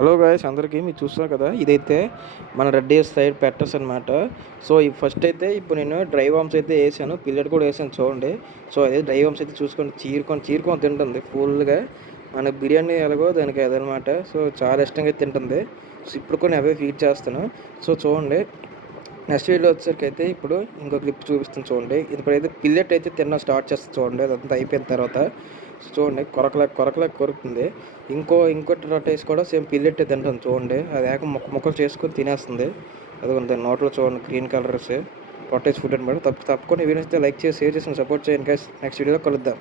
Hello guys అందరికీ మీరు చూస్తున్నారు కదా, ఇదైతే మన రెడ్డి సైడ్ పెట్టర్స్ అనమాట. సో ఈ ఫస్ట్ అయితే ఇప్పుడు నేను డ్రై వామ్స్ అయితే వేసాను, పిల్లెట్ కూడా వేసాను చూడండి. సో అదే డ్రై వామ్స్ అయితే చూసుకొని చీరుకొని తింటుంది ఫుల్గా. మన బిర్యానీ ఎలాగో దానికి అదనమాట. సో చాలా ఇష్టంగా తింటుంది. సో ఇప్పుడు కూడా అవే ఫీడ్ చేస్తాను. సో చూడండి, నెక్స్ట్ వీడియో వచ్చేసరికి అయితే ఇప్పుడు ఇంకో క్లిప్ చూపిస్తాను చూడండి. ఇప్పుడైతే పిల్లెట్ అయితే తినడం స్టార్ట్ చేస్తుంది చూడండి. అదంతా అయిపోయిన తర్వాత చూడండి, కొరకలా కొరుకుతుంది. ఇంకో రొట్టేసి కూడా సేమ్ పిల్లెట్టే తింటుంది చూడండి. అది ఏక ముక్కలు చేసుకొని తినేస్తుంది. అదిగోండి దాని నోట్లో చూడండి గ్రీన్ కలర్స్. పొట్టేసి ఫుడ్ అనమాట. తప్పకుండా వీడియో అయితే లైక్ చేసి షేర్ చేసి సపోర్ట్ చేయండి గైస్. నెక్స్ట్ వీడియోలో కలుద్దాం.